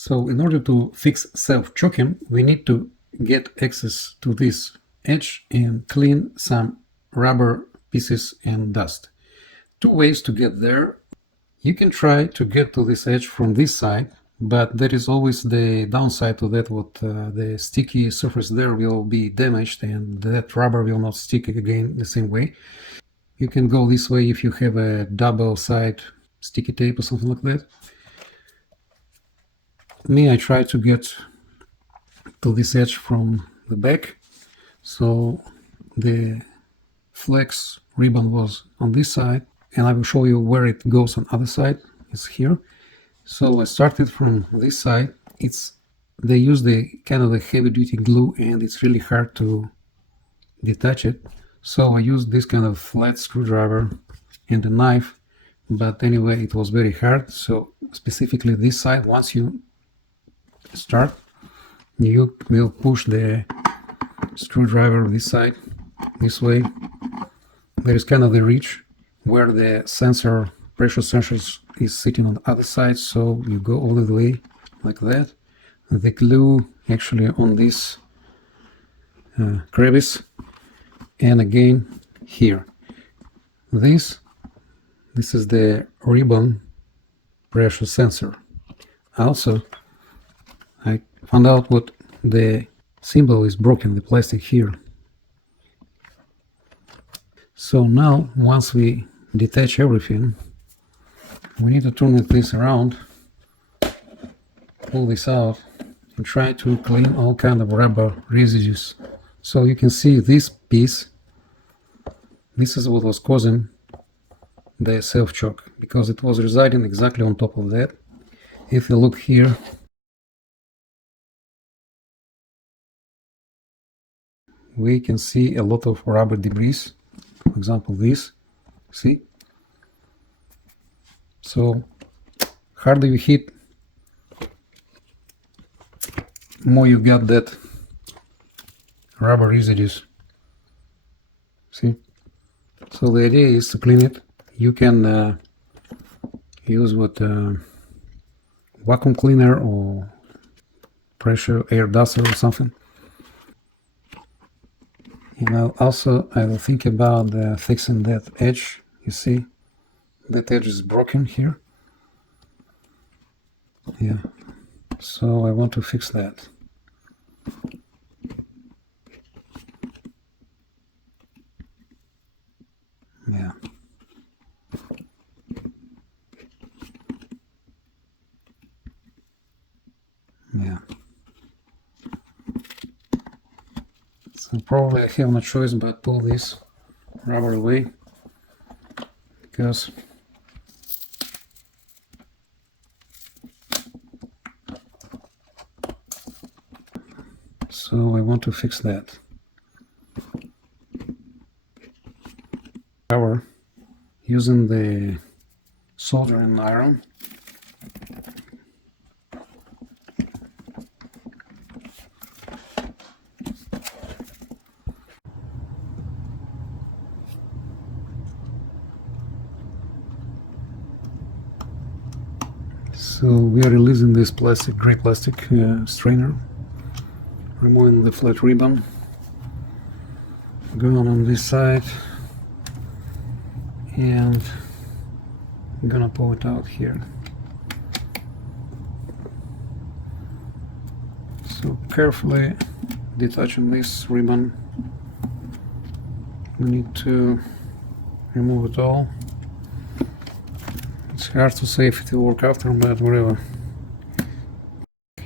So in order to fix self-choking, we need to get access to this edge and clean some rubber pieces and dust. Two ways to get there. You can try to get to this edge from this side, but there is always the downside to that, what the sticky surface there will be damaged and that rubber will not stick again the same way. You can go this way if you have a double side sticky tape or something like that. Me, I try to get to this edge from the back, so the flex ribbon was on this side, and I will show you where it goes on other side. It's here. So I started from this side. They use the kind of the heavy-duty glue, and it's really hard to detach it. So I used this kind of flat screwdriver and a knife, but anyway, it was very hard. So specifically this side, once you start, you will push the screwdriver this side, this way. There is kind of the ridge where the sensor, pressure sensor is sitting on the other side, so you go all the way like that. The glue actually on this crevice, and again here. This is the ribbon pressure sensor. Also, I found out what the cymbal is broken, the plastic here. So now, once we detach everything, we need to turn this around, pull this out, and try to clean all kind of rubber residues. So you can see this piece, this is what was causing the self-choke, because it was residing exactly on top of that. If you look here, we can see a lot of rubber debris. For example, this, see? So harder you hit, more you got that rubber residues. See? So the idea is to clean it. You can use vacuum cleaner or pressure air duster or something. And also I will think about fixing that edge. You see, that edge is broken here. Yeah, so I want to fix that. Yeah. Yeah. So probably I have no choice but pull this rubber away, because so I want to fix that. Cover using the soldering iron. So we are releasing this gray plastic strainer, removing the flat ribbon, going on this side, and I'm gonna pull it out here. So carefully detaching this ribbon. We need to remove it all. It's hard to say if it will work after, but whatever.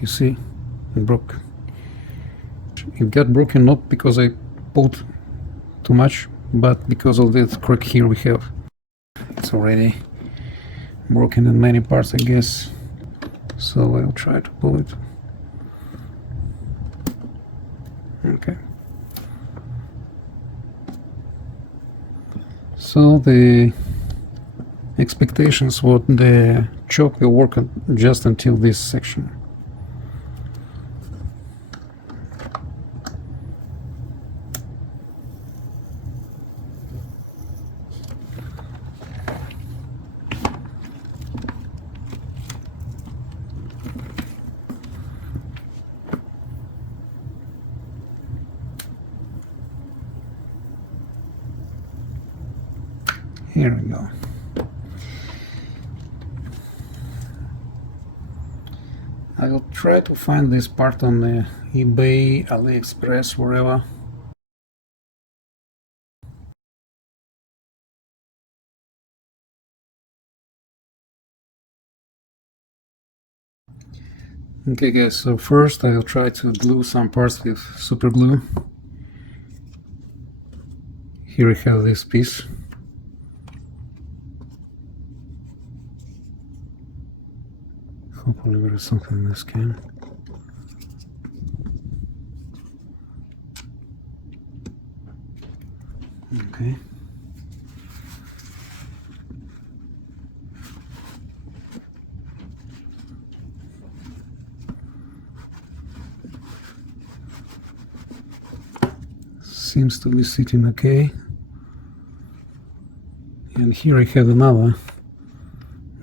You see, it broke. It got broken not because I pulled too much, but because of this crack here we have. It's already broken in many parts, I guess. So I'll try to pull it. Okay. So the expectations what the choke will work just until this section. Here we go. I will try to find this part on eBay, AliExpress, wherever. Okay guys, so first I will try to glue some parts with super glue. Here we have this piece. Hopefully there is something in this can. Okay. Seems to be sitting okay. And here I have another.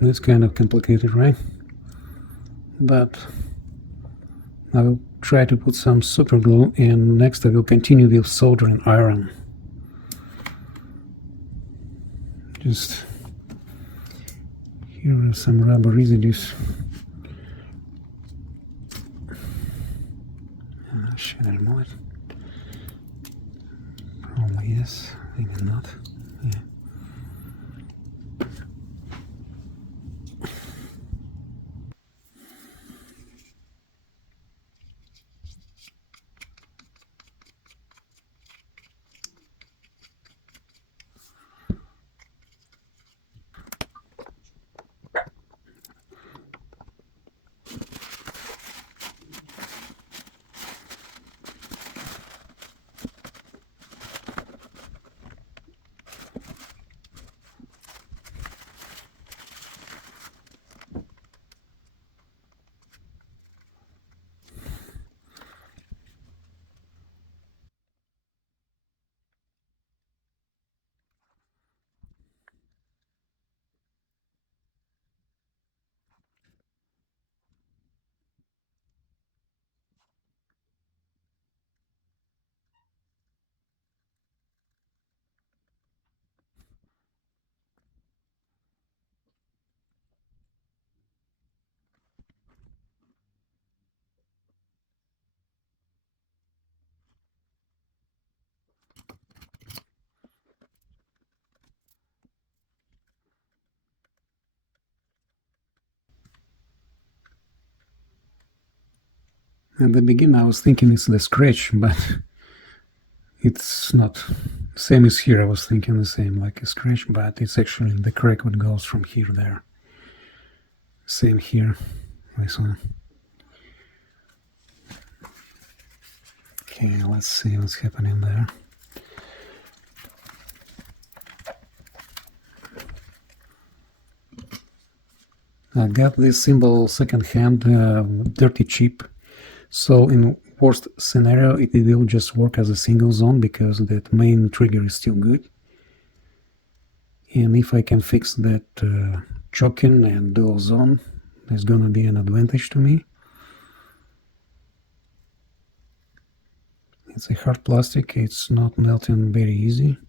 That's kind of complicated, right? But I will try to put some super glue, and next I will continue with soldering iron. Just here are some rubber residues. Should I remove it? Probably yes, maybe not. Yeah. At the beginning I was thinking it's the scratch, but it's not. Same as here, I was thinking the same, like a scratch, but it's actually the crack that goes from here to there. Same here, this one. Okay, let's see what's happening there. I got this Cymbal second-hand, dirty cheap. So in worst scenario, it will just work as a single zone because that main trigger is still good. And if I can fix that choking and dual zone, there's gonna be an advantage to me. It's a hard plastic, it's not melting very easy.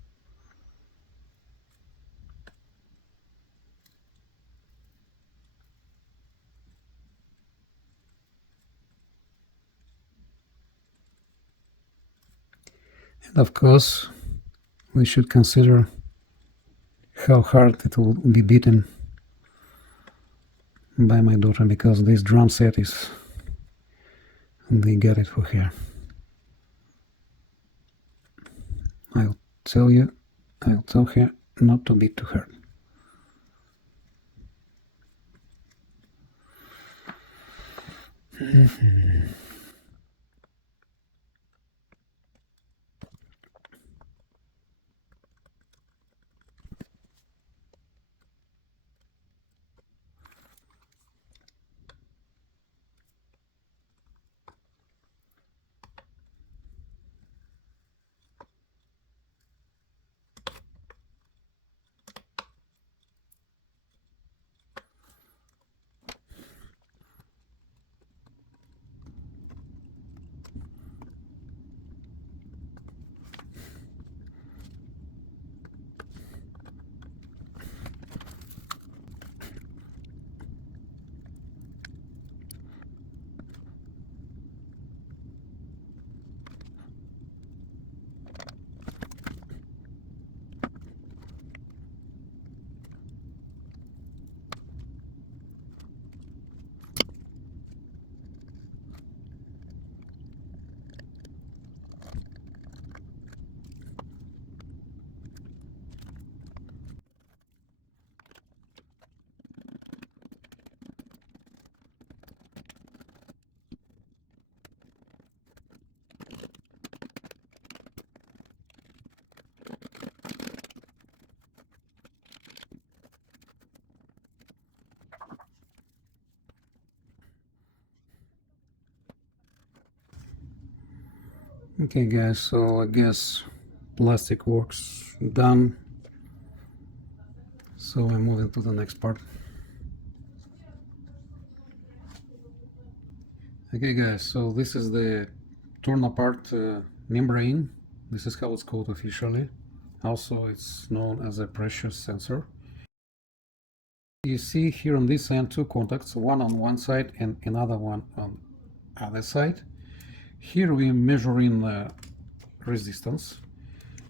And of course, we should consider how hard it will be beaten by my daughter, because this drum set is, they got it for her. I'll tell her not to beat too hard. Okay guys, so I guess plastic works done. So I'm moving to the next part. Okay guys, so this is the torn apart membrane. This is how it's called officially. Also it's known as a pressure sensor. You see here on this end two contacts, one on one side and another one on other side. Here we measure in resistance.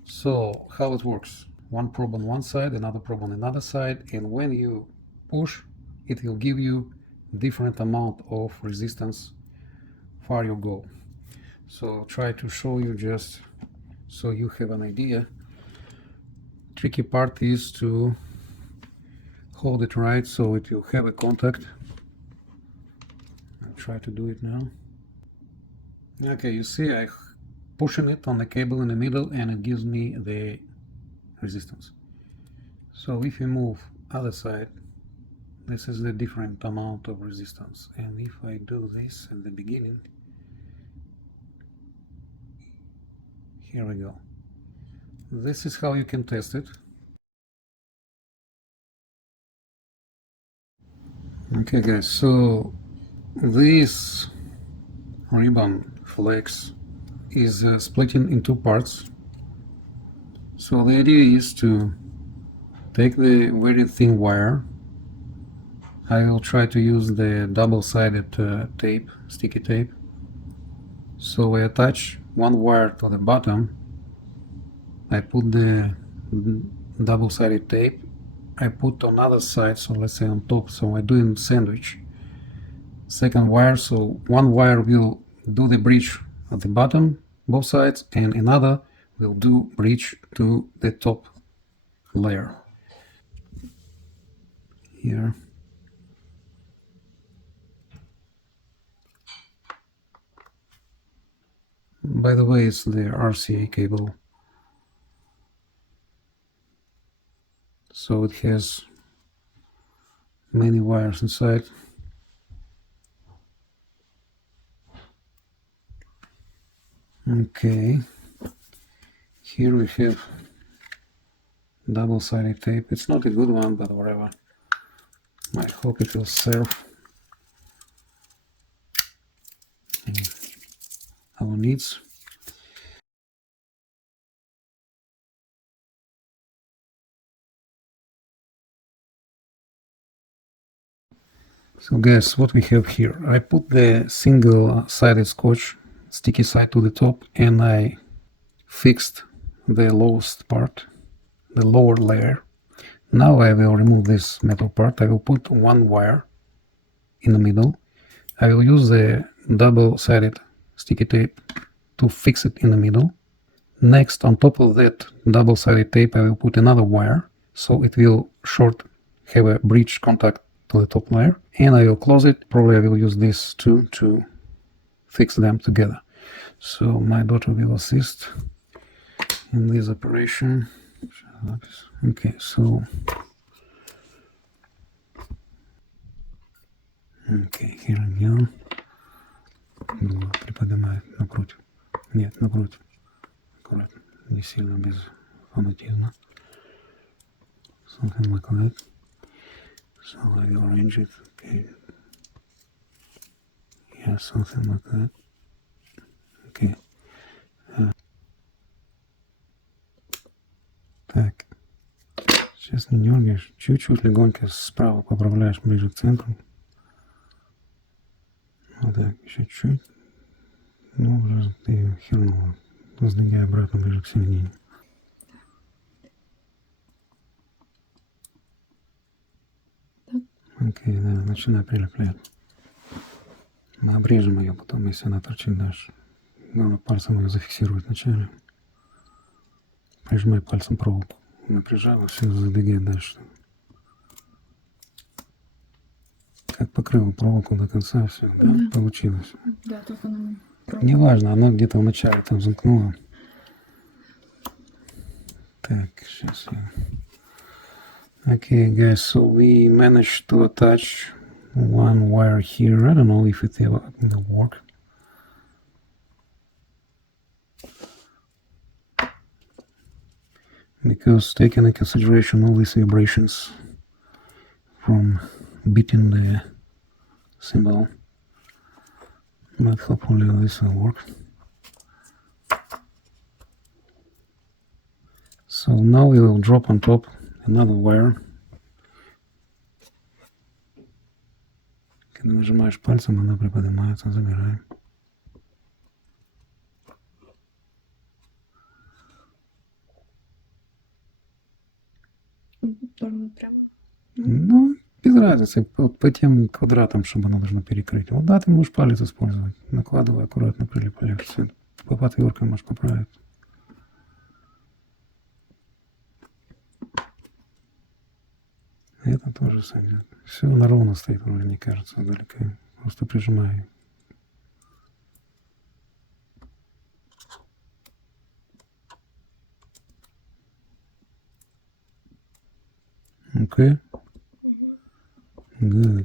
So how it works, one probe on one side, another probe on another side, and when you push it will give you different amount of resistance far you go. So try to show you just so you have an idea. Tricky part is to hold it right so it will have a contact. I'll try to do it now. Okay, you see I pushing it on the cable in the middle and it gives me the resistance. So if you move other side, this is the different amount of resistance, and if I do this at the beginning, here we go. This is how you can test it. Okay guys, so this ribbon flex is splitting in two parts. So the idea is to take the very thin wire. I will try to use the double-sided tape, sticky tape. So I attach one wire to the bottom. I put the double-sided tape. I put on other side, so let's say on top, so I do in sandwich. Second wire, so one wire will do the bridge at the bottom, both sides, and another will do bridge to the top layer. Here. By the way, it's the RCA cable. So it has many wires inside. Okay, here we have double-sided tape. It's not a good one, but whatever. I hope it will serve our needs. So guys, what we have here, I put the single-sided scotch sticky side to the top and I fixed the lowest part, the lower layer. Now I will remove this metal part. I will put one wire in the middle. I will use the double-sided sticky tape to fix it in the middle. Next, on top of that double-sided tape, I will put another wire, so it will have a bridge contact to the top layer, and I will close it. Probably I will use this too to fix them together. So my daughter will assist in this operation. Okay, so here we go. Приподнимает напротив. Нет, напротив. Аккуратно. Не сильно, без фанатизма. Something like that. So I will arrange it. Okay. Yeah, something like that. Okay. Так. Сейчас не дергаешь. Чуть-чуть легонько справа поправляешь ближе к центру. Вот так, еще чуть. Ну, уже ты хернула. Сдвигай обратно ближе к середине. Окей, да, начинай прилеплять. Мы обрежем ее потом, если она торчит дальше. Главное пальцем ее зафиксировать вначале. Прижимай пальцем проволоку. Напряжала, все, задвигай дальше. Как покрыл проволоку до конца, все, да? Получилось. Да, только она... Неважно, оно где-то в начале там замкнуло. Так, сейчас я... Okay, guys, so we managed to attach one wire here. I don't know if it will work. because taking into consideration all these vibrations from beating the cymbal, but hopefully this will work. So now we will drop on top another wire. Когда нажимаешь пальцем, она приподнимается, забираем. Должно прямо. Ну, без разницы, вот по тем квадратам, чтобы оно должно перекрыть. Вот да, ты можешь палец использовать. Накладывай, аккуратно прилипаешь. Все. По отверткам можешь поправить. Это тоже сойдет. Все на ровно стоит, вроде не кажется далеко. Просто прижимаю. Okay. Good.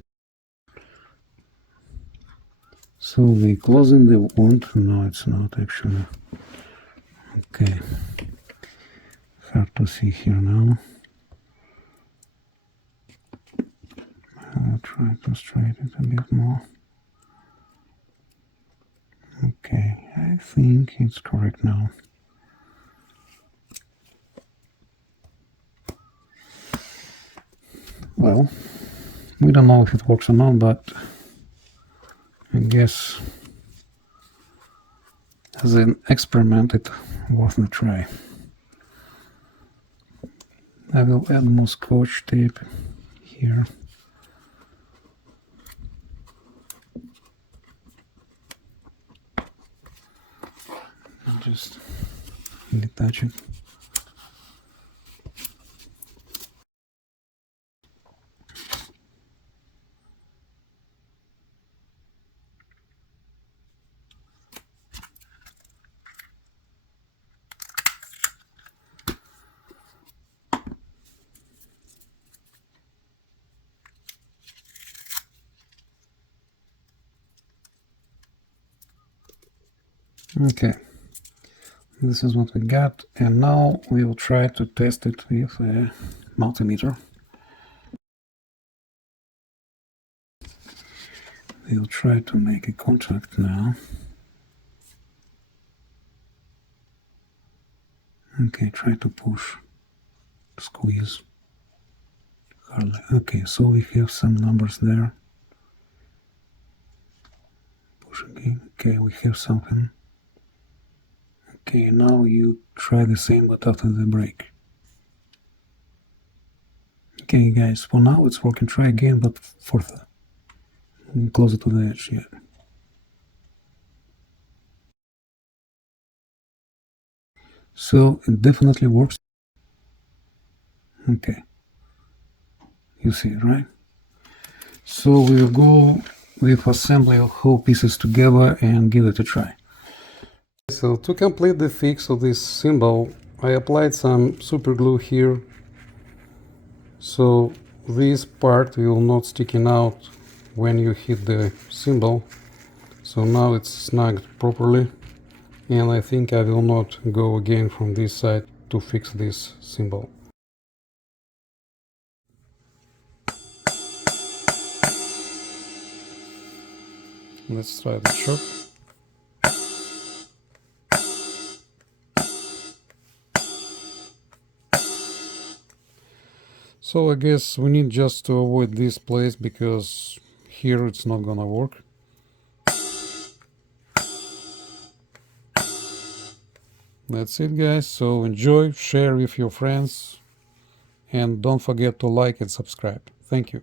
So we closing the wound. No, it's not actually. Okay. Hard to see here now. I'll try to straighten it a bit more. Okay, I think it's correct now. Well, we don't know if it works or not, but I guess as an experiment it's worth a try. I will add more scotch tape here. Just detach it. Okay, this is what we got, and now we will try to test it with a multimeter. We'll try to make a contact now. Okay, try to push, squeeze. Hardly. Okay, so we have some numbers there. Push again. Okay, we have something. Okay, now you try the same but after the break. Okay guys, for now it's working. Try again but further. Closer to the edge, yeah. So it definitely works. Okay. You see it, right? So we'll go with assembly of whole pieces together and give it a try. So to complete the fix of this cymbal, I applied some super glue here, so this part will not sticking out when you hit the cymbal. So now it's snagged properly, and I think I will not go again from this side to fix this cymbal. Let's try the chop. So I guess we need just to avoid this place because here it's not gonna work. That's it guys, so enjoy, share with your friends, and don't forget to like and subscribe. Thank you.